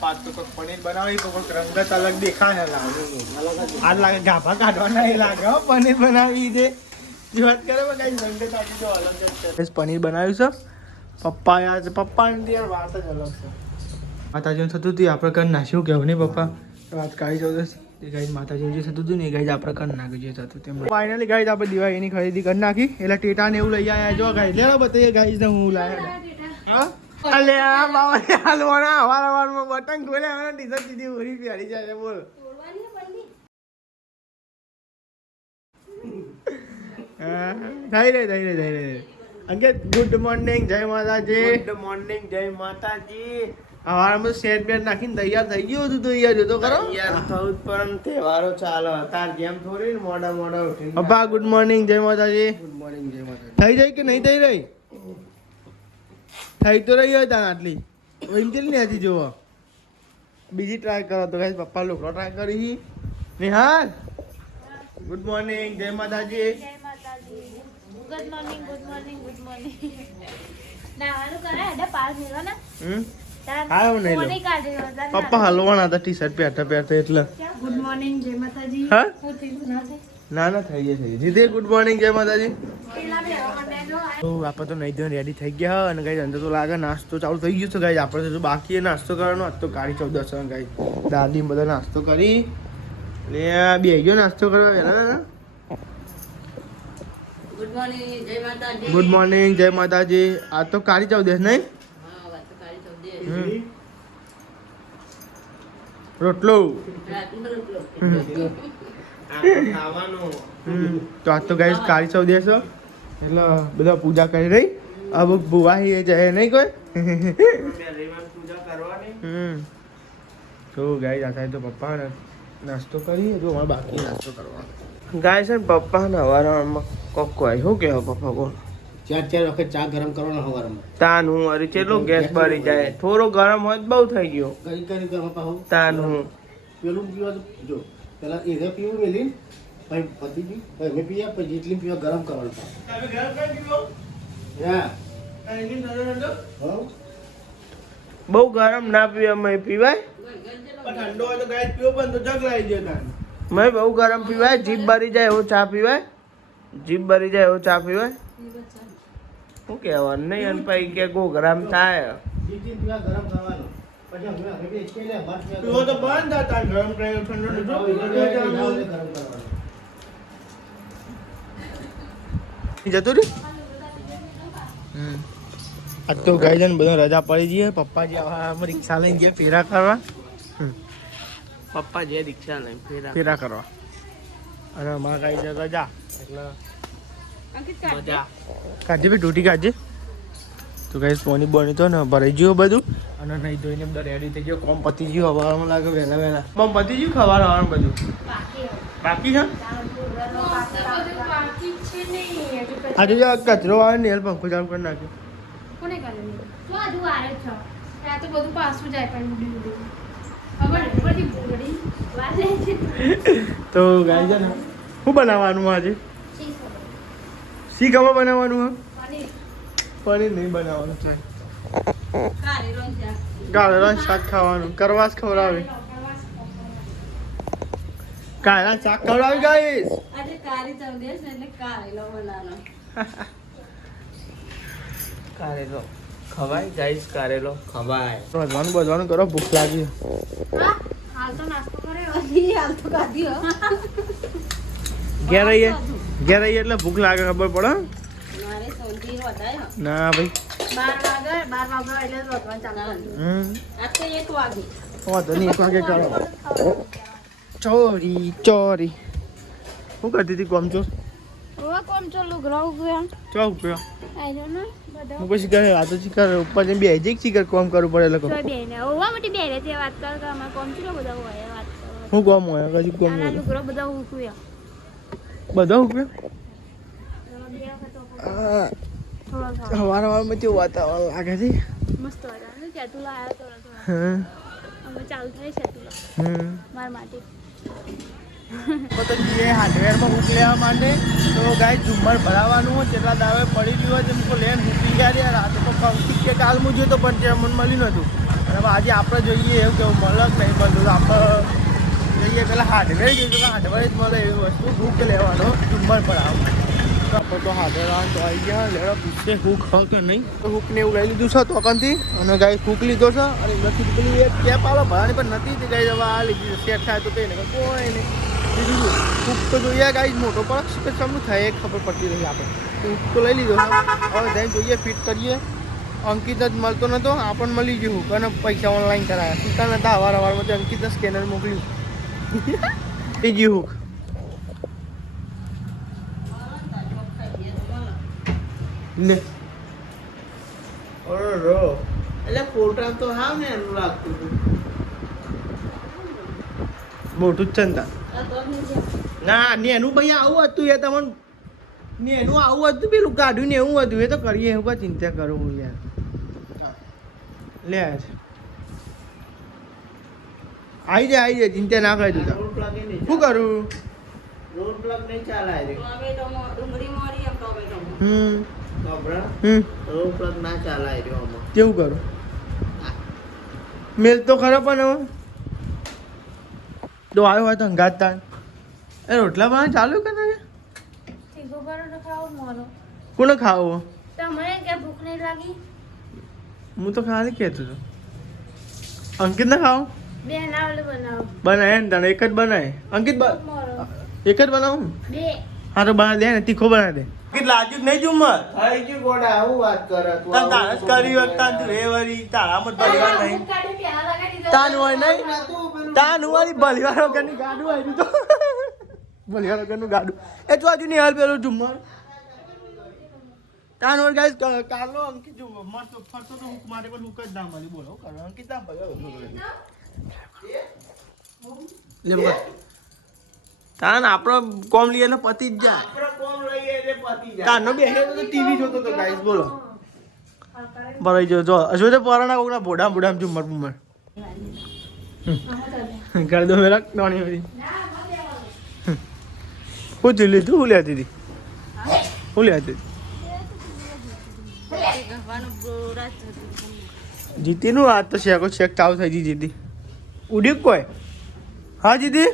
પાત તો કોક પનીર બનાવી તો કોક રંગત અલગ દેખાય લાગે આ લાગે ગાભા કાઢવા નહીં લાગે હો પનીર બનાવી છે જે વાત કરે ગાઈસ રંગત આપી તો અલગ જ છે પનીર બનાવ્યું છે પપ્પા યાર પપ્પાની યાર વાત જ અલગ છે માતાજીનું થતું હતું આપણે કરી નાખ્યું કેવું નહીં પપ્પા વાત કાઢી ચૌદસ ગાઈસ માતાજીનું જે થતું હતું ને એ ગાઈસ આપણે કરી નાખ્યું જે થતું તેમ ફાઇનલી ગાઈસ આપણે દિવાળીની ખરીદી કરી નાખી એટલે ટેટા ને એવું લઈ આવ્યા જો ગાઈસ લેવા બતાવીએ ગાઈસ ને હું લાયા હા અલે આ બાબા હાલવાના હવારમાં બટન ખોલે અને ટી-શર્ટ સીધી ઉરી પહેરી જાય બોલ થઈ રે અંકિત ગુડ મોર્નિંગ જય માતાજી ગુડ મોર્નિંગ જય માતાજી હવારમાં શેડ બેડ નાખીને તૈયાર થઈ ગયો હતું તો યાર જો તો કરો યાર થવું પણ તહેવારો ચાલો તાર જેમ થોડી મોડા ઉઠીને પપ્પા ગુડ મોર્નિંગ જય માતાજી ગુડ મોર્નિંગ જય માતાજી થઈ જાય કે નહીં થઈ રહી થઈ તો રહી હોય તાર આટલી એમ કે નહીં હજી જોવો બીજી ટ્રાય કરો તો ગાઈસ પપ્પા લોકો ટ્રાય કરી નિહાલ ગુડ મોર્નિંગ જય માતાજી ગુડ મોર્નિંગ નાવાનું કરે એટલે પાસ મેળો ને હા નહીં લો પપ્પા હલવાના હતા ટી-શર્ટ પહેરતા એટલે ગુડ મોર્નિંગ જય માતાજી હા હું થયું ના થાય ના થઈ ગઈ જીતે ગુડ મોર્નિંગ જય માતાજી તો આપણે તો નહીં રેડી થઈ ગયા અને ગાઈસ અંદર તો લાગે નાસ્તો ચાલુ થઈ ગયો છે ગાઈસ આપણે તો બાકી નાસ્તો કરવાનો આજ તો કાળી 14 ગાઈસ દાદી બધા નાસ્તો કરી લે બે ગયો નાસ્તો કરવા વેલા ગુડ મોર્નિંગ જય માતાજી ગુડ મોર્નિંગ જય માતાજી આ તો કાળી 14 નહીં હા વાત તો કાળી 14 રોટલો રાતનો રોટલો ખાવાનું તો આજ તો ગાઈસ કાળી 14 એટલે બધા પૂજા કરી રહી अब बुआ ही जाए नहीं कोई पूजा करवानी तो गाइस आता है तो पप्पा ने नाश्तो કરી જો અમાર બાકી નાસ્તો કરવાનો ગાઈસ ને પપ્પા ને હવારમાં કોક કોઈ હું કે પપ્પા બોલ ચાર વખત ચા ગરમ કરવાનો હવારમાં તાન હું અરે ચેટલો ગેસ ભરી જાય થોડો ગરમ હોય તો બહુ થઈ ગયો કરી પપ્પા હું તાન હું પેલું પીવા જો પેલા એને પીવું મેલી ભાઈ પતિ પી ભાઈ મેં પીયા પછી જેટલી પીવા ગરમ કરવાનું તમે ગરમ કરી પીવો હા બહુ ગરમ ના પીવા મેં પીવાય ઠંડો હોય તો ગાય પીવો પણ તો જગ લાવી દે તાન મેં બહુ ગરમ પીવાય જીભ ભરી જાય એવો ચા પીવાય જીભ ભરી જાય એવો ચા પીવાય શું કહેવાનું નહીં અને પછી કે ગો ગરમ થાય જેટલી પીવા ગરમ કરવાનું પછી અમે એટલે પીવો તો બંધ હતા ગરમ કર્યો ઠંડો ગરમ કરવાનું જતો રે આજ તો ગાઈ જન બધા રજા પડી જઈએ પપ્પાજી આવા રિક્ષા લઈને ગયા ફેરા કરવા પપ્પા જે રિક્ષા લઈને ફેરા કરવા અને અમારા ગાઈ જન રજા એટલે મજા કાઢી બી ડૂટી કાઢી તો ગાઈ સોની બોની તો ને ભરાઈ ગયું બધું અને નહીં ધોઈને બધા રેડી થઈ ગયો કોમ પતી ગયું હવામાં લાગે વહેલા કોમ પતી ગયું ખવાનું બધું બાકી છે આજે જો કચરો આવે ને પંખો ચાલુ કરી નાખ્યો કોને કરે તો આજુ આરે છે આ તો બધું પાછું જાય પણ ઉડી ખબર બધી બુગડી વાલે છે તો ગાઈ છે ને શું બનાવવાનું આજે શી ખબર બનાવવાનું હે પનીર નહીં બનાવવાનું છે કારેલા શાક ખાવાનું કરવાસ ખવડાવે કારેલા શાક ખવડાવી ગાઈસ આજે કારી ચૌદેશ એટલે કારેલો બનાવવાનો કારેલો ખવાય ગાઈસ કારેલો ખવાય બધવાનું કરો ભૂખ લાગી હાલ તો નાસ્તો કર્યો હતી હાલ તો ખાધી હો ઘેર આવીએ એટલે ભૂખ લાગે ખબર પડે મારે સૌથી વધારે ના ભાઈ 12 વાગે એટલે રોટવા ચાલુ આ તો 1 વાગે વાંધો નહીં 1 વાગે કરો ચોરી શું કરતી હતી કોમ ચોર કોમ ચાલુ ગ્રાઉ ગયા ચોક પયો આઈ ડોન્ટ નો બધા હું પછી કરે આ તો શીખર ઉપર જઈને બે જઈ શીખર કોમ કરવું પડે લોકો તો બેને ઓવા મોટી બેરે તે વાત કર કે અમાર કોમ ચલો બધા હોય વાત કરો હું કોમ હોય કશું કોમ આના નહીં લુગરો બધા ઉકુયા બધા ઉપ્યો થોડા હવારમાં કેવું વાતાવરણ લાગે છે મસ્ત વાળા ત્યાં તું લાયા થોડા હા અમે ચાલુ થાય છે તું માર માટે તો જે હાર્ડવેરમાં બુક લેવા માટે તો ગાય ઝુમ્મર ભરાવાનું હોય જેટલા દાવે પડી ગયું હોય તેમ લેન મૂકી ગયા રાતે તો કંકી કે કાલ મુજ્યું તો પણ તે મને મળ્યું નહોતું અને આજે આપણે જોઈએ એવું કેવું મળે જ નહીં મળતું તો આપણે જઈએ પેલા હાર્ડવેર જોઈએ તો હાર્ડવેર જ મળે એવી વસ્તુ હુક લેવાનો ચુંબર પર આવે તો આપણે તો હાર્ડવેર તો આવી ગયા લેવા પૂછશે હુક હોય કે નહીં તો હુકને એવું લઈ લીધું છે તોકનથી અને ગાય હુક લીધો છે અને નથી પેલી એક કેપ આવે ભરાની પણ નથી તે ગાય હવે આ લીધી સેટ થાય તો તેને કોઈ નહીં બીજું હુક તો જોઈએ ગાય મોટો પણ કે સમનું થાય એ ખબર પડતી રહી આપણે હુક તો લઈ લીધો છે હવે જઈને જોઈએ ફિટ કરીએ અંકિત જ મળતો નતો આપણને મળી ગયું હુક અને પૈસા ઓનલાઈન કરાયા સીતા નતા અવારવારમાં અંકિતને સ્કેનર મોકલ્યું એ ગયું હુક લે એટલે ફોટા તો હાવ ને એનું લાગતું હતું મોટું જ છે ને તાર ના નેનું ભાઈ આવું હતું એ તમને નેનું આવું હતું પેલું કાઢ્યું ને એવું હતું એ તો કરીએ એવું કાંઈ ચિંતા કરું હું યાર લે આવી જાય ચિંતા ના કરી તું રોડ પ્લગ નહીં શું કરું રોડ પ્લગ નહીં ચાલાય રે ખબરા રોડ પ્લગ ના ચાલાય રે આમાં કેવું કરું મેલ તો ખરો પણ હવે તો આવ્યો હોય તો હંગાત તાન એ રોટલા બનાવ ચાલુ કે નહીં તીખો પરોઠો ખાવો મારો કોને ખાવો તમને કે ભૂખ નહીં લાગી હું તો ખાલી કહેતો હતો અંકિત ને ખાવ બે નાવલે બનાવો બનાય ને તને એક જ બનાય અંકિત મારો એક જ બનાવું બે હા તો બના દે ને તીખો બના દે અંકિત લાજુ નહીં જુમર થઈ ગયું ગોડા આવું વાત કરે તું તાન તારસ કરી વખત તું રે વરી તારા મત ભલીવાર નહીં તાન હોય નહીં તાન હોય ભલીવાર વગરની ગાડું આવ્યું તો ભલીવાર વગરનું ગાડું એ તો હજુ નહીં હાલ પેલું જુમર તાન હોય ગાઈસ કાલો અંકિત જો મરતો ફરતો તો હુક મારે પણ હુક જ ના મળી બોલો કરો અંકિત ના ભલે લે બસ તાન આપણો કોમ લઈએ એટલે પતી જ જાય આપણે કોમ લઈએ એટલે પતી જાય તાનો બેહે તો ટીવી જોતો તો ગાઈસ બોલો બરાઈ જો હજુ તો પરાણા કોકના બોડા બોડા ઝુમર બુમર કરી દો મેરા નાની બધી પૂછી લીધું હું લેતી હતી હું લેતી જીતી નું આજ તો શેકો શેક ચાલુ થઈ ગઈ જીતી ઉડી કોઈ હા જીતી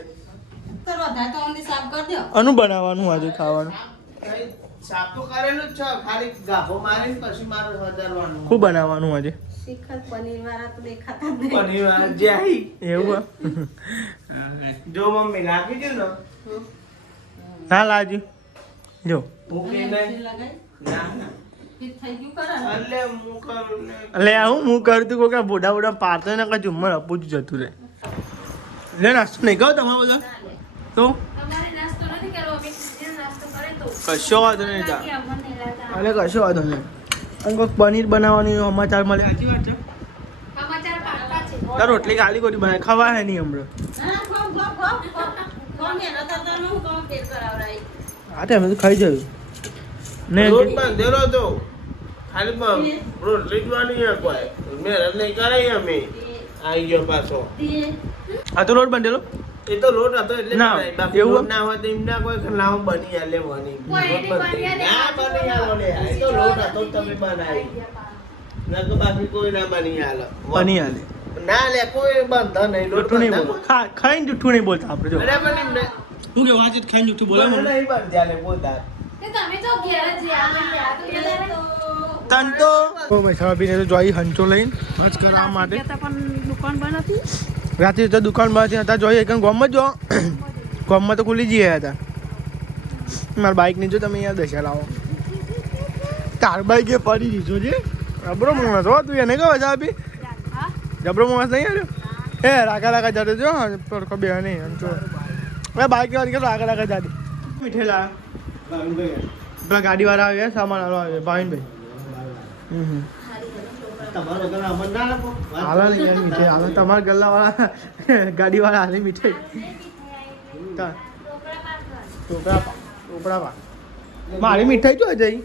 અનું બનાવવાનું આજે ખાવાનું સાફ તો કરેલું જ છે ખાલી ગાભો મારીને પછી મારું વધારવાનું શું બનાવવાનું આજે પનીર વાળા જાય એવું જો મમ્મી લાગી ગયું ને ના લાજી જો મૂકી નહીં ના ના અલે હું કરું ને એટલે હું કરું તું કોઈ બોડા બોડા પાડતો ને કઈ ઝુમ્મર અપૂજ જતું રહે લે નાસ્તો નહીં કહો તમારે બધા તો તમારે નાસ્તો નથી કરવો અમે સીધો નાસ્તો કરે તો કશો વાંધો નહીં તા અમને નહીં લાગતા અલે કશો વાંધો નહીં અને કોઈક પનીર બનાવવાની સમાચાર મળે સાચી વાત છે સમાચાર પાકા છે તાર રોટલી ખાલી કોઈ બનાવે ખવાય નહીં હમણાં હા તે અમે તો ખાઈ જયું ને રોટ બાંધેલો તો ખાલી રોટલી જ વાની કોઈ મેરજ નહીં કરાઈ અમે આવી ગયો પાછો આ તો લોટ બાંધેલો એ તો લોટ હતો એટલે ના, બનાવી. બાકી એવું? લોટ ના હોય તો એમના કોઈ નામ બની આલે બની કોઈ લોટ એની બની. બની આલે. ના બની આલો લે એ તો લોટ હતો જ તમે બનાવી ના તો બાકી કોઈ ના બની આલો બની આલે ના લે કોઈ બંધ નહીં લોટ જૂઠું નહીં બંધ બોલ ખાઈને જૂઠું નહીં બોલતા આપણે જો અરે પણ એમને શું કે વાંચે ખાઈને જૂઠું બોલે મને મને નહીં બંધ આલે બોલતા તે તમે તો ઘેર જ જ્યાં તન તો મસાલા પીને તો જોઈ હંચો લઈને હજ કરવા માટે પણ દુકાન બંધ હતી રાત્રે તો દુકાન બહાર હતા જોઈ એક ગોમમાં જો ગોમમાં તો ખુલી જઈએ હતા મારા બાઇકની જો તમે અહીંયા દશા લાવો તાર બાઈકે પડી દીધો છે જબરો માણસ હો તું એને કહો આપી જબરો માણસ નહીં આવ્યો હે રાખા જતો જો પડકો બે નહીં હંચો હવે બાઇક વાળી કે રાખા જાતે મીઠેલા પેલા ગાડીવાળા આવ્યા સામાન આવ્યા ભાવિનભાઈ તમારો ઘર અમર ના રાખો હાલા નહીં યાર મીઠાઈ હાલા તમારા ગલ્લાવાળા ગાડીવાળા હાલે મીઠાઈ ટોપરા પા મારી મીઠાઈ જો જઈ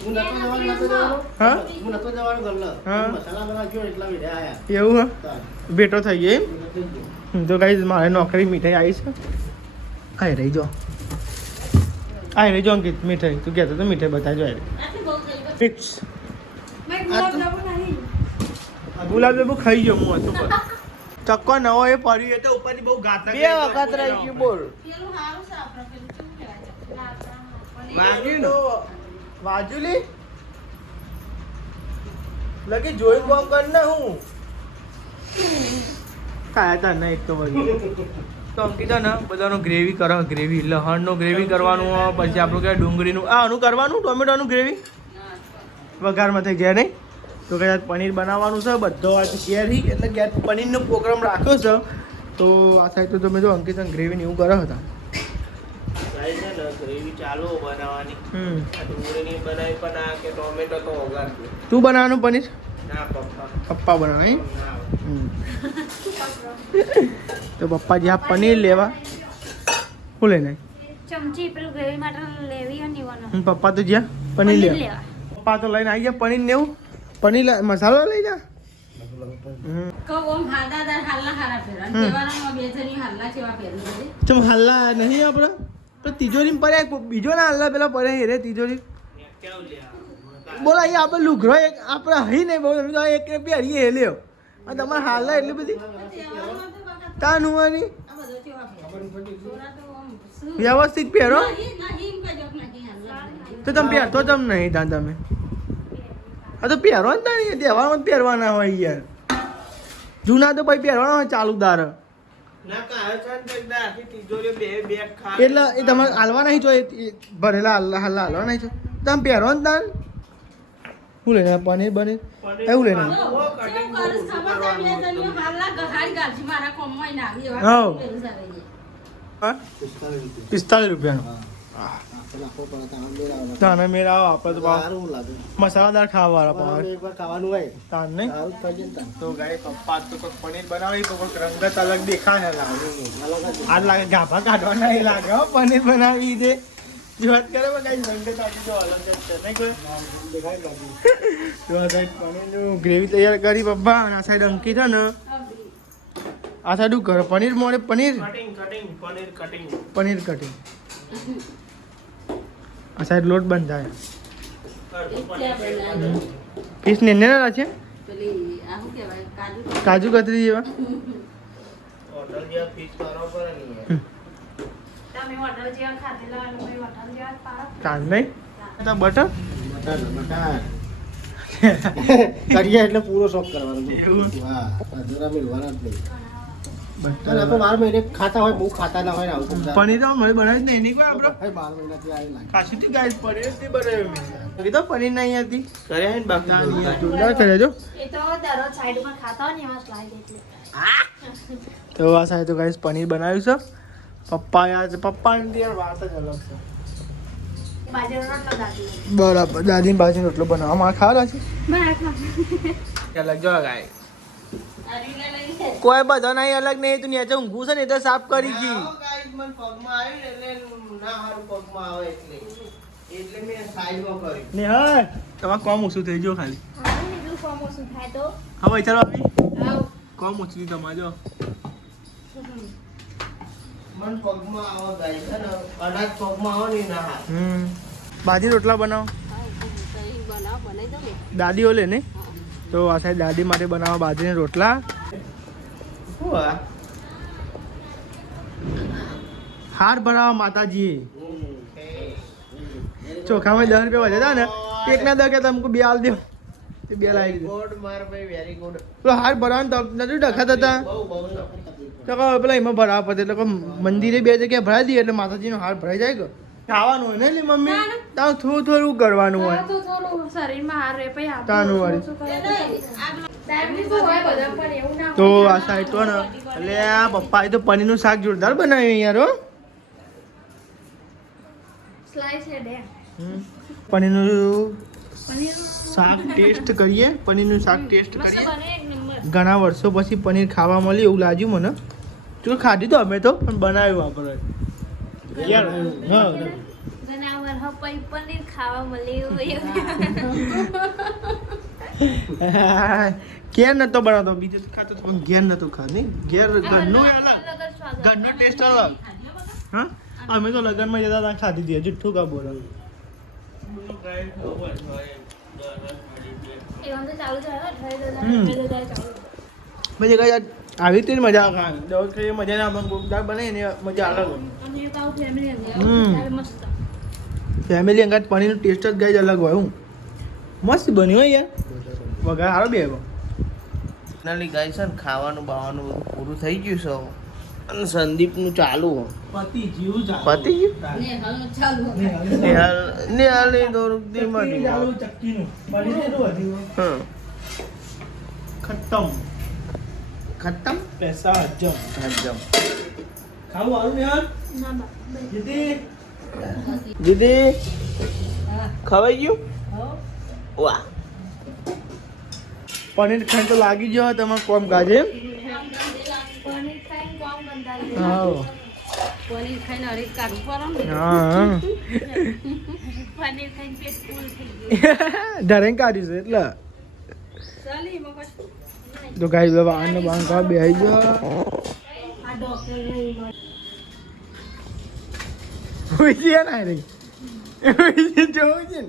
હું નતો જવાનો હા હું નતો જવાનો ગલ્લો હા. મસાલા બનાવ્યો એટલા વિડે આયા એવું હા તાર. બેટો થઈ ગઈ હું નતો જ ગયો. તો કઈ મારે નોકરી મીઠાઈ આવી છે આય રહી જો આય રહી જો અંકિત મીઠાઈ તું કહેતો તો મીઠાઈ બતાવજો આય ફિક્સ આ ગુલાબજાંબુ ખાઈ ગયો હું હતું પણ ચક્કો નવો એ પડ્યું એ તો ઉપરની બહુ ઘાતક 2 વખત રહી ગયું બોલ પેલું સારું છે આપણે પેલું શું કહેવાય વાગ્યું તો વાજુલી લગી જોઈ બોમ કર ને હું ખાયા તા નહીં તો વળી તો અંકિત ને બધાનો ગ્રેવી કરો ગ્રેવી લહણનો ગ્રેવી કરવાનું હોય પછી આપણું કે ડુંગળીનું આનું કરવાનું ટોમેટોનું ગ્રેવી વઘારમાં થઈ ગયા નહીં તો કદાચ પનીર બનાવવાનું છે બધો આજ શેરી એટલે ગેસ પનીરનો પ્રોગ્રામ રાખ્યો છે તો આ સાઈડ તો તમે જો અંકિત ગ્રેવી એવું કરે હતા ગ્રેવી ચાલુ બનાવવાની ડુંગળીની બનાવી પણ આ કે ટોમેટો તો વઘાર તું બનાવવાનું પનીર ના પપ્પા પપ્પા બનાવે તો પપ્પા જે આ પનીર લેવા શું લઈને ચમચી પેલું ગ્રેવી માટે લેવી હોય ને પપ્પા તો જ્યાં પનીર લેવા પપ્પા તો લઈને આવી ગયા પનીર લેવું પનીર મસાલો લઈ જા ચમ હાલ્લા નહીં આપણે તો તિજોરી પડે બીજો ના હાલ્લા પેલા પડે રે તિજોરી બોલા અહીંયા આપણે લુઘરો એક આપણે હઈ નહીં બહુ તમે તો એક રૂપિયા હરીએ હે લ્યો તમારે હાલ્લા એટલી બધી તાન હોવાની વ્યવસ્થિત પહેરો તો તમે પહેરતો જમ નહીં તાન તમે હા તો પહેરો ને તાણી તહેવારમાં જ પહેરવાના હોય યાર જૂના તો પછી પહેરવાના હોય ચાલુદાર એટલે એ તમારે હાલવા નહીં જો ભરેલા હાલવા નહીં છો તમે પહેરો ને તાન શું લઈને પનીર બનીર એવું લઈને હા 45 રૂપિયાનો તાને મેરા આપણે તો મસાલાદાર ખાવાવાળા ખાવાનું હોય તાન નહીં તો ગાય પપ્પા તો કોઈ પનીર બનાવી તો કોઈ રંગત અલગ દેખાય આ લાગે ગાભા કાઢવાના એ લાગે હો પનીર બનાવી દે જો વાત કરે કઈ રંગત આપી તો અલગ જ છે નહીં કોઈ દેખાય બાજુ તો આ સાઈડ પનીરનું ગ્રેવી તૈયાર કરી પપ્પા અને આ સાઈડ અંકી છે ને આ સાઈડ શું કરે પનીર મોડે પનીર કટિંગ આ સાઈડ લોટ બંધાય પીસ ને ના છે કાજુ કતરી જેવા કાન નહીં તો બટર કરીએ એટલે પૂરો શોખ કરવાનો હા જરા મિલવાના જ નહીં બટર તો 12 મહિને ખાતા હોય બહુ ખાતા ના હોય આવું પનીર તો મને બનાવી જ નહીં કોઈ આપણે 12 મહિનાથી આવી લાગે કાશીથી ગાય પનીર થી બનાવ્યું મેં કીધું પનીર નહીં હતી કરે હે ને બાકી જોરદાર કરે જો એ તો દરરોજ સાઈડમાં ખાતા હોય ને એમાં સ્લાઈડ એટલે તો આ સાઈડ તો ગાઈસ પનીર બનાવ્યું છે પપ્પા યાર પપ્પાની યાર વાત જ અલગ છે બાજરો રોટલો દાદી બરાબર દાદીની બાજુ રોટલો બનાવવા મારે ખાવા છે બરાબર અલગ જો ગાય કોઈ બધા નહીં અલગ નહીં તું નીચે ઊંઘું છે ને એ તો સાફ કરી ગઈ પગમાં આવી એટલે ના હારું પગમાં આવે એટલે મેં સાઈડમાં કરી ને હા તમારે કોમ ઓછું થઈ ગયો ખાલી નીકળું ફોર્મ ઓછું થાય તો હા વિચારો આપી આવ કોમ ઓછું થયું તમારે જો મન પગમાં આવે ગાય છે ને અનાજ પગમાં આવે ને ના હાર બાજી રોટલા બનાવો દાદી ઓલે ને તો આ સાઈડ દાદી માટે બનાવવા બાજરીના રોટલા શું આ હાર બનાવવા માતાજી ચોખામાં 10 રૂપિયા વધ્યા ને એકના 10 કે તમને 2 આલ દો તે 2 લાવી દીધો ગુડ માર ભાઈ વેરી ગુડ પેલો હાર ભરાવાનું નથી ડખાતા હતા બહુ તો કહો પેલા એમાં ભરાવા પડે એટલે કહો મંદિરે 2 જગ્યાએ ભરાઈ દઈએ એટલે માતાજીનો હાર ભરાઈ જાય કે ખાવાનું હોય ને લે મમ્મી તાવ થોડું થોડું કરવાનું હોય તો થોડું શરીરમાં હાર રહે પછી આપણે તાનું વાળી ડાયાબિટીસ હોય બધા પણ એવું ના તો આ સાઈડ તો ને એટલે આ પપ્પાએ તો પનીરનું શાક જોરદાર બનાવ્યું યાર હો સ્લાઈસ છે ડે પનીરનું પનીર શાક ટેસ્ટ કરીએ પનીરનું શાક ટેસ્ટ મસ્ત કરીએ બને એક નંબર ઘણા વર્ષો પછી પનીર ખાવા મળ્યું એવું લાગ્યું મને જો ખાધી તો અમે તો પણ બનાવ્યું આપણે યાર હા જનાવર હપાઈ પનીર ખાવા મળ્યું ઘેર નતો બનાવતો બીજું ખાતો તો પણ ઘેર નતો ખાતો નહીં ઘેર ઘરનો અલગ ઘરનો ટેસ્ટ અલગ હા અમે તો લગનમાં જતા ત્યાં ખાધી હતી જુઠ્ઠું કા બોલો આમ તો ચાલુ છે હવે હમ. ચાલુ પછી કઈ આવી રીતે જ મજા આવે ખાવાની દરરોજ ખાઈએ મજા ના આવે ગોગદાર બને ને મજા અલગ હોય અને એક આવું ફેમિલી અંદર હમ. ત્યારે મસ્ત ફેમિલી અંગાત પનીરનો ટેસ્ટ જ ગાય અલગ હોય હું મસ્ત બન્યું હોય યાર વઘાર સારો બે ફાઇનલી ગાય છે ને ખાવાનું બાવાનું બધું પૂરું થઈ ગયું છે હવે. અને સંદીપનું ચાલુ હો. પતિ જીવું પતી ગયું ને હાલનું ચાલુ નિહાલ થોડુંક ધીમા ચાલુ ચક્કીનું બની કેટલું હતું હા ખતમ ખતમ પૈસા હજમ હજમ ખાવું આવું નિહાલ ના બા જીતી દીદી હા ખવાઈ ગયું હો વાહ પનીર ખાઈને તો લાગી ગયો તમારે કોમ કાજે પનીર ખાઈને કોમ બંધાઈ હા પનીર ખાઈને હરીક કાઢવું પડે ને હા પનીર ખાઈને પેટ ફૂલ થઈ ગયું ધરેન કાઢ્યું છે એટલે ચાલી એમાં કશું તો ગાઈ બાબા આને બાંધવા બેસી ગયો આ ડોક્ટર નહીં ઉજી ના રે ઉજી જોવું છે ને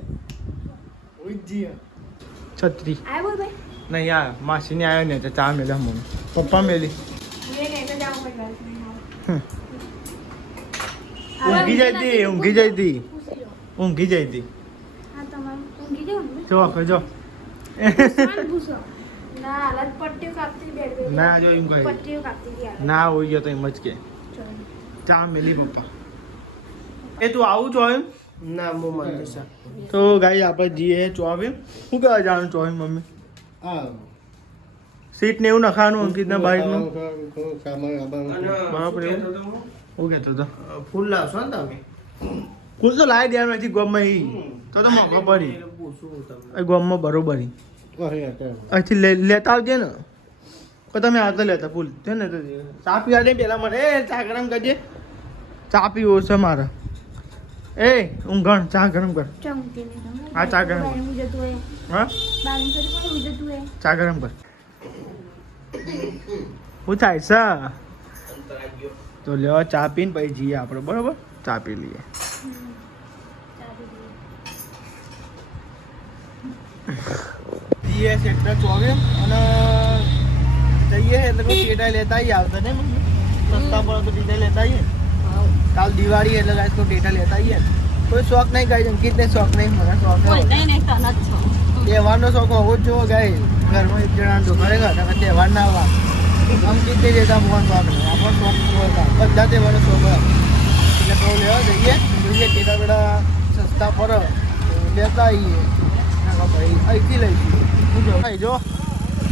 ઉજી છત્રી આય બોલ ભાઈ નહીં યાર માસીને આવ્યો ને તો ચા મેલા મને પપ્પા મેલી મેં કહેતો જાવ ભાઈ ઊંઘી જાય તી ઊંઘી જાય તી ઊંઘી જાય તી હા તમારું ઊંઘી જાવ ને જો આખો જો શાંત પૂછો ના હાલત પટ્ટીઓ કાપતી બેડ બેડ ના જો એમ કહે પટ્ટીઓ કાપતી હતી યાર ના હોઈ ગયો તો એમ જ કે ચા મેલી પપ્પા એ તું આવું છો એમ ના હું મને સા તો ગાઈ આપણે જઈએ ચોવે શું કહેવા જવાનું ચોવે મમ્મી હા સીટ ને એવું નખાવાનું અંકિતના બાઇકનું કામ બરાબર એવું હું કહેતો હતો ફૂલ લાવશો ને તમે કુલ તો લાવી દેવાનું નથી ગોમમાં ઈ તો મોંઘા પડી પૂછું તમને એ ગોમમાં બરોબર ઈ. અહીંથી લેતા આવજે ને તો તમે આવતા લેતા ફૂલ છે ને તો ચા પીવા દે પેલા મને એ ચા ગરમ કરજે ચા પીવો છે મારે એ ઊંઘણ ચા ગરમ કર ચમકી ને હા, ચા ગરમ. બારે જતું હોય હા બારે કરી પણ જતું હોય ચા ગરમ કર શું થાય છે તો લેવા ચા પીને પછી જઈએ આપણે બરોબર ચા પી લઈએ જઈએ સેક્ટર 24 અને જઈએ એટલે કોઈ ટેટા લેતા આવીએ આવતા ને સસ્તા પડે તો ટેટા લેતા આવીએ કાલ દિવાળી એટલે ગાઈસ કોઈ ટેટા લેતા આવીએ કોઈ શોખ નહીં ગાઈસ અંકિતને શોખ નહીં મને શોખ કોઈ નહીં નહીં તન જ છો તહેવારનો શોખ હોવો જ જોવો ગાઈસ ઘરમાં એક જણા તો ખરેખર નકર તહેવાર ના આવવા અંકિતને જેતા ભગવાન શોખ નહીં આપણો શોખ હોય બધા તહેવારનો શોખ હોય એટલે તો લેવા જઈએ જોઈએ ટેટા બેટા સસ્તા પડે લેતા આવીએ ભાઈ અહીંથી લઈ જઈએ જો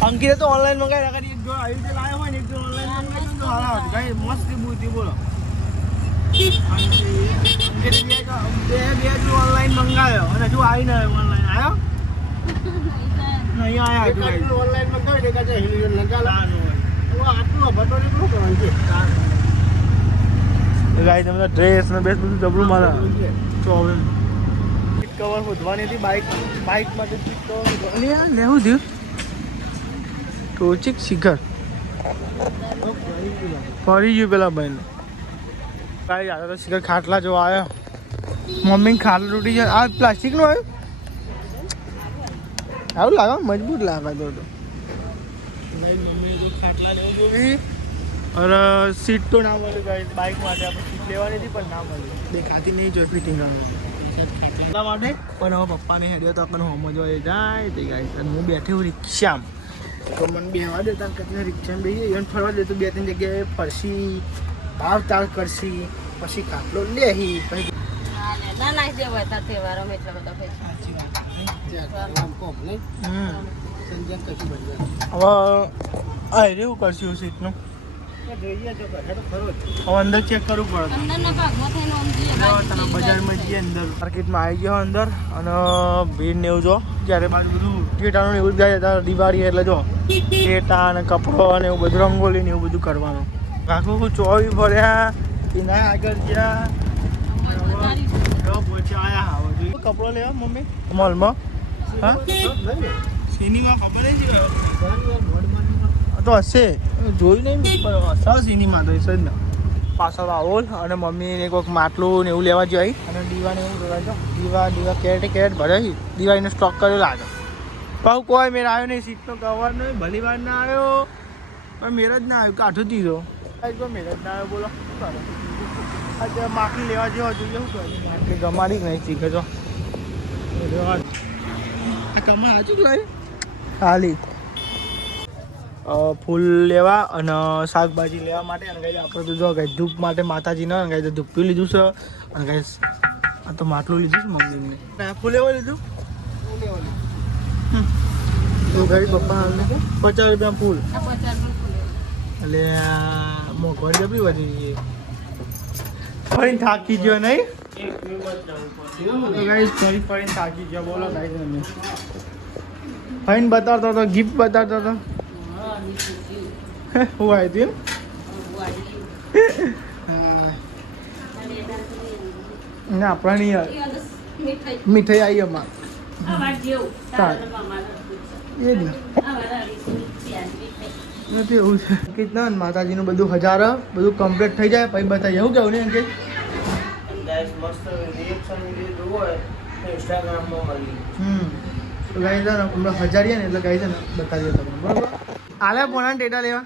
અંકિતે તો ઓનલાઈન મંગાવી રાખી એક જો આવી રીતે લાવ્યો હોય ને એક જો ઓનલાઈન મંગાવી તો હારા હોત ગાઈ મસ્ત બુદ્ધિ બોલો અંકિતે બે જો ઓનલાઈન મંગાવ્યો અને હજુ આવી ના ઓનલાઈન આવ્યો નહીં આવ્યા હજુ ઓનલાઈન મંગાવી દે કાચા હિલિયન લગાલા હોય આટલું ભટો કેટલું કરવાનું છે ગાઈ તમે ડ્રેસ ને બેસ બધું જબરું મારા ચોવે સીટ કવર શોધવાની હતી બાઇક માટે સીટ કવર લેવું થયું ટોચિક શિખર ફરી ગયું પેલા ભાઈને કાંઈ યાદ તો શિખર ખાટલા જોવા આવ્યો મમ્મીને ખાટલા તૂટી જાય આ પ્લાસ્ટિકનું આવ્યું આવું લાગે મજબૂત લાગે તો ખાટલા લેવું જોવી અરે સીટ તો ના મળે ગાઈસ બાઇક માટે આપણે સીટ લેવાની હતી પણ ના મળી દેખાતી નહીં જોઈ ફિટિંગ એટલા માટે પણ હવે પપ્પાને હેડ્યો તો આપણને હોમ જ હોય જાય તે ગાઈસ અને હું બેઠો રિક્ષામાં તો મને બેહવા દેતા કેટલા રિક્ષામાં બેસી એને ફરવા દેતો બે ત્રણ જગ્યાએ ફરસી ભાવ તાળ કરશી પછી ખાટલો લેહી પછી ના ના જેવા હતા તહેવારો એટલા બધા પૈસા હવે આ એવું કરશું સીટનું જોઈએ તો ઘરે તો ખરો જ હવે અંદર ચેક કરવું પડે અંદરના ભાગમાં થઈને આમ જઈએ તને બજારમાં જઈએ અંદર માર્કેટમાં આવી ગયો અંદર અને ભીડ ને એવું જો ત્યારે બાજુ બધું ટેટાનું ને એવું જ જાય ત્યારે દિવાળી એટલે જો ટેટા અને કપડો અને એવું બધું રંગોલી ને એવું બધું કરવાનું આખું ચોવી ફર્યા એના આગળ ગયા પહોંચ્યા આયા હવે જોઈએ કપડો લેવા મમ્મી મોલમાં હા સિનેમા ખબર જ તો હશે જોયું નહીં પણ હશે સિનેમા તો હશે જ ને પાછળ આવોલ અને મમ્મીને કોઈક માટલું ને એવું લેવા જઈ અને દીવાને એવું લેવા જો દીવા કેરેટ ભરે દીવાને સ્ટોક કર્યો લાગે પાછું કોઈ મેળ આવ્યો નહીં, સીટનો કવર નહીં, ભલી વાર ના આવ્યો, પણ મેળ જ ના આવ્યું, કાઠું દીધો કોઈ મેળ જ ના આવ્યો. બોલો શું કરો? અત્યારે માખલી લેવા જેવા જોઈએ, શું કરે? માખલી ગમાડી નહીં શીખે છો કમા હજુ લાવી ખાલી ફૂલ લેવા અને શાકભાજી લેવા માટે. અને ગાઈસ આપણે તો જો ગાઈસ ધૂપ માટે માતાજીને અને ગાઈસ ધૂપ પી લીધું છે. અને ગાઈસ આ તો માટલું લીધું છે મમ્મીને. ફૂલ લેવા લીધું તો ગાઈસ પપ્પા 50 રૂપિયા ફૂલ. એટલે મોંઘવારી જબરી વધી ગઈ. ફરીને થાકી ગયો નહીં તો ગાઈસ ફરીને થાકી ગયો. બોલો ગાઈસ અમે ફાઈન બતાવતો હતો, ગિફ્ટ બતાવતો હતો. હું આવી હતી ના આપણા નહીં મીઠાઈ આવી અમારે એ જ ને નથી એવું છે કેટલા માતાજીનું બધું હજાર બધું કમ્પ્લીટ થઈ જાય પછી બતાવીએ. એવું કેવું ને અંકિત? ગાઈસ મસ્ત રિએક્શન વિડિયો જોવો હોય તો ઇન્સ્ટાગ્રામમાં મળી. તો ગાઈ છે ને હમણાં હજારીએ ને એટલે ગાઈ છે ને બતાવીએ તમને બરાબર. આલે પોણા ડેટા લેવા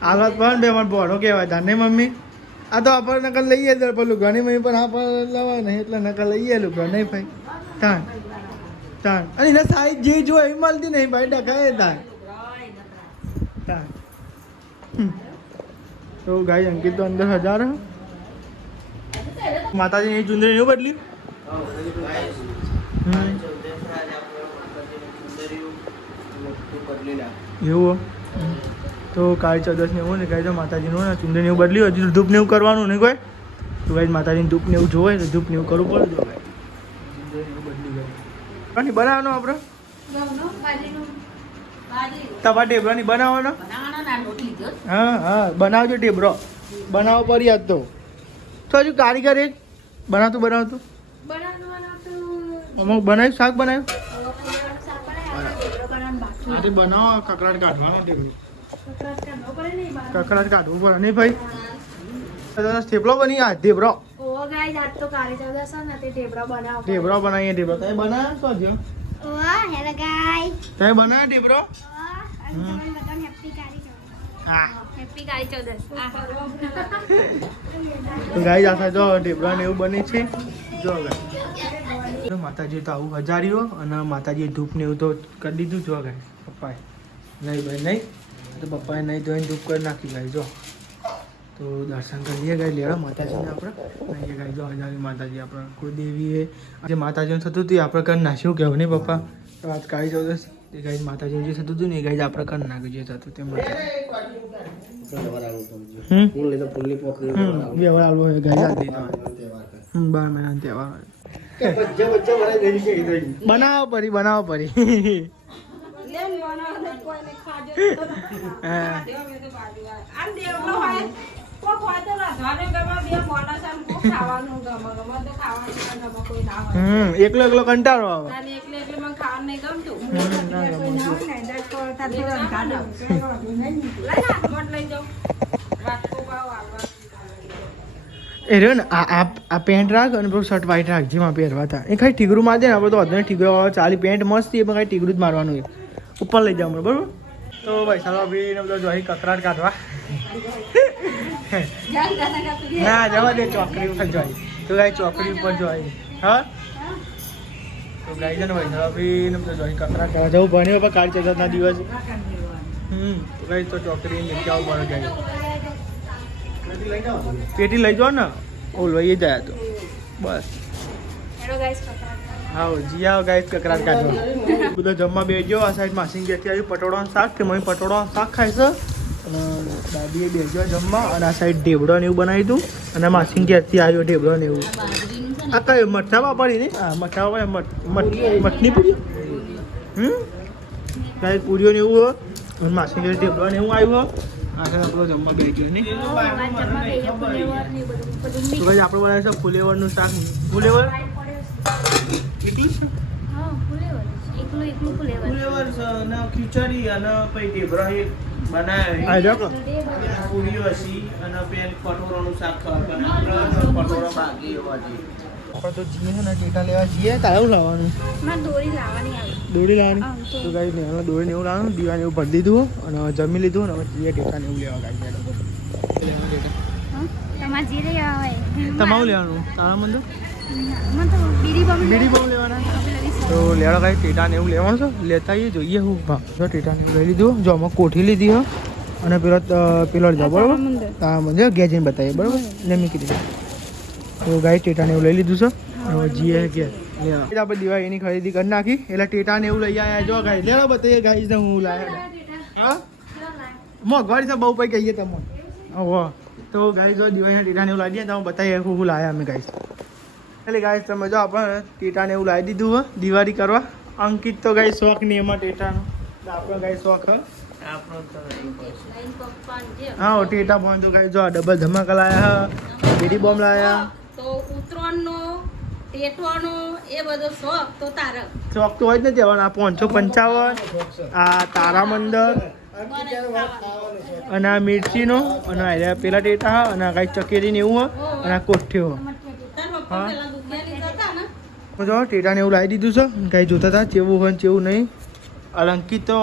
હાલત પણ બે મને ભણો કહેવાય જાને મમ્મી. આ તો આપણે નકલ લઈએ જ પેલું ઘણી મમ્મી પણ આપણે લેવાય નહીં એટલે નકલ લઈએ લું નહીં ભાઈ તાણ તાણ. અને એના સાઈઝ જે જો એ મળતી નહીં ભાઈ ડકાય તાણ તાણ. તો ગાઈ અંકિત તો અંદર 1000 માતાજીની ચુંદરી એવું બદલી. એવું તો કાળી ચૌદસ ને એવું ને કાંઈ તો માતાજીનું ને ચુંદરી એવું બદલ્યું. હજુ ધૂપ ને એવું કરવાનું નહીં કોઈ. તો કાંઈ માતાજીને ધૂપ ને એવું જોવે તો ધૂપ ને એવું કરવું પડે. જો કાંઈ બદલી ગયું બનાવવાનો આપણે તમારા ટેબરાની બનાવવાનો. હા હા બનાવજો ટેબરો બનાવો પડી યાદ તો હજુ કારીગર એક બનાવતું અમુક બનાવ્યું શાક બનાવ્યું. આજે બનાવો કકડાટ કાઢવાનો ટેબરો કકડાટ કાઢવું પડે નહીં ભાઈ. થેપલો બની આ ટેબરો ટેબરો બનાવીએ ટેબરો તમે બનાવ્યો શું થયો? તમે બનાવ્યો ટેબરો? તો ગાઈ આખા જો ઢેબરા ને એવું બને છે. જો ગાઈ માતાજી તો આવું હજારીઓ અને માતાજીએ ધૂપ ને એવું તો કરી દીધું. જો ગાઈ પપ્પાએ નહીં ભાઈ નહીં તો પપ્પાએ નહીં ધોઈને ધૂપ કરી નાખી ગાઈ. જો તો દર્શન કરીએ ગાઈ લેવા માતાજીને આપણે નહીં ગાઈ. જો હજારી માતાજી આપણે કોઈ દેવીએ જે માતાજીનું થતું હતું એ આપણે કરી નાખ્યું કહેવું નહીં પપ્પા. તો આજ કાળી ચૌદસ એ ગાઈ માતાજીનું જે થતું હતું ને એ ગાઈ આપણે કરી નાખ્યું જે થતું તે વ્યવહાર આલવો હોય ગાઈ આપી 12 મહિનાનો તહેવાર બનાવો પરી એકલો કંટાળો આવે. એ રહ્યો ને આ પેન્ટ રાખ અને પેલું શર્ટ વ્હાઈટ રાખ જેમાં પહેરવા હતા એ ખાલી ટીગરું મારી દે ને આપણે તો અધને ટીગરો ચાલી પેન્ટ મસ્ત એ પણ ખાલી ટીગરું જ મારવાનું હોય ઉપર લઈ જાવ બરાબર. તો ભાઈ ચાલો ભાઈને બધો જોઈ કકરાટ કાઢવા ના જવા દે ચોકડી ઉપર જોઈ તો ગાઈ ચોકડી ઉપર જોઈ. હા તો ગાઈ છે ને ભાઈ ચાલો ભાઈને બધો જોઈ કકરાટ કાઢવા જવું ભણ્યો પણ કાળી ચૌદસના દિવસ તો ગાઈ તો ચોકડી નીકળવું પડે ગાઈ પેટી લઈ જાઓ ને ઓ લઈ જાય તો બસ. હા જી આવો ગાઈસ કકરાટ કાઢવા બધા જમવા બેસજો. આ સાઈડ માસી ઘેરથી આવ્યું પટોળાનું શાક કે મમ્મી પટોળાનું શાક ખાય છે અને દાદીએ બેસજો જમવા. અને આ સાઈડ ઢેબરો ને એવું બનાવી દઉં અને માસી ઘેરથી આવ્યો ઢેબરો ને એવું. આ કઈ મઠામાં પડી ને હા મઠામાં મઠની પૂરી કાંઈ પૂરીઓ ને એવું અને માસી ઘેર ઢેબરો ને એવું આવ્યું. આપણો જમવા બેસજો નહીં તો ભાઈ આપણે બનાવીએ છે ફુલેવરનું શાક. ફુલેવર એકલું ફુલેવર છે અને ખીચડી અને પછી ઢેબરા એક બનાવ્યો આ જો કો. પૂરીઓ હસી અને પેન કટોરાનું શાક ખાવાનું કટોરા બાકી એવા છે. આપણે તો જઈએ છે ને ટેટા લેવા જઈએ. તારે શું લાવવાનું? મારે દોરી લાવવાની આવે. દોરી લાવવાની? તો ગાઈસ ને હવે દોરી ને એવું લાવવાનું. દીવાને એવું ભરી દીધું અને જમી લીધું અને હવે જઈએ ટેટા ને એવું લેવા ગાઈસ. તમારે જે લઈ આવે તમારું લેવાનું તારા મંદિર મને તો બીડી બીડી બોમ લેવાના. તો લેવા ગાઈસ ટેટા ને એવું લેવાનું છે. લેતા આવીએ જોઈએ હું ભાવ. જો ટેટા ને લઈ લીધું. જો અમે કોઠી લીધી હો અને પેલો જાવ બરાબર. તારા મંદિર ઘેર જઈને બતાવીએ બરાબર ને મૂકી દીધું. તો ગાઈસ ટેટા ને એવું લઈ લીધું છે. હવે જીએ કે લેવા આપણે દિવાળીની ખરીદી કરી નાખી એટલે ટેટા ને એવું લઈ આવ્યા. જો ગાઈસ લેવા બતાવીએ ગાઈસ ને હું લાવ્યા. હા મોંઘવારી છે બહુ પૈ કહીએ તમે. હો તો ગાઈસ જો દિવાળીના ટેટા ને એવું લાવી દઈએ તમે બતાવીએ હું લાવ્યા અમે ગાઈસ. એટલે ગાઈસ તમે જો આપણે ટેટા ને એવું લાવી દીધું હોય દિવાળી કરવા. અંકિત તો ગાઈસ શોખ નહીં એમાં ટેટાનો. આપણો ગાઈસ શોખ હ આપણો તો નહીં પડશે. હા ટેટા બોમ્બ તો ગાઈસ જો ડબલ ધમાકા લાયા હ બીડી બોમ્બ લાયા. તો ઉત્તરાયણનો ટેટવાનો એ બધો શોખ તો તારે શોખ તો હોય જ નથી હવે. આ 555 આ તારામંદર અને આ મિર્ચીનો અને આ પેલા ટેટા અને આ કાંઈ ચકેરી ને એવું હોય અને આ કોઠ્યો. તાર પપ્પા પેલા દુનિયાની જતા ને જો ટેટા ને એવું લાવી દીધું છે. કાંઈ જોતા હતા ચેવું હોય ને ચેવું નહીં. અલંકિત તો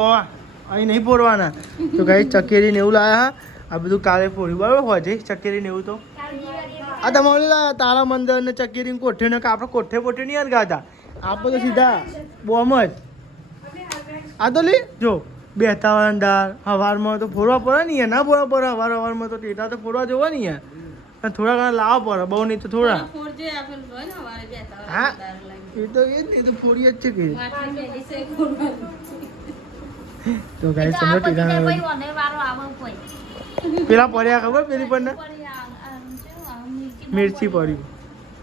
અહીં નહીં પોરવાના. તો કાંઈ ચકેરી ને એવું લાયા. આ બધું કાલે પોર્યું બરાબર હોય છે ચકેરી ને એવું. તો આ તમારે લાયા તારા મંદર ને ચકેરી ને કોઠ્યો ને આપણે કોઠે પોઠે નહીં હરગાતા. આપણે તો સીધા બોમ જ. આ તો લે જો બેહતા હોય અંદર સવારમાં તો ફોરવા પડે નહીં યાર. ના ફોરવા પડે સવારમાં તો ટેટા તો ફોરવા જોવા નહીં યાર. પણ થોડા ઘણા લાવવા પડે બહુ નહીં તો થોડા. ફોરજે આપેલ હોય ને વારે બેતા હા એ તો એ જ નહીં તો ફોડી જ છે કે. માટલી મેલી છે ફોરવાનું. તો ગાઈસ સમજો ટેટા પેલા પડ્યા ખબર પેલી પર મિર્ચી પડ્યું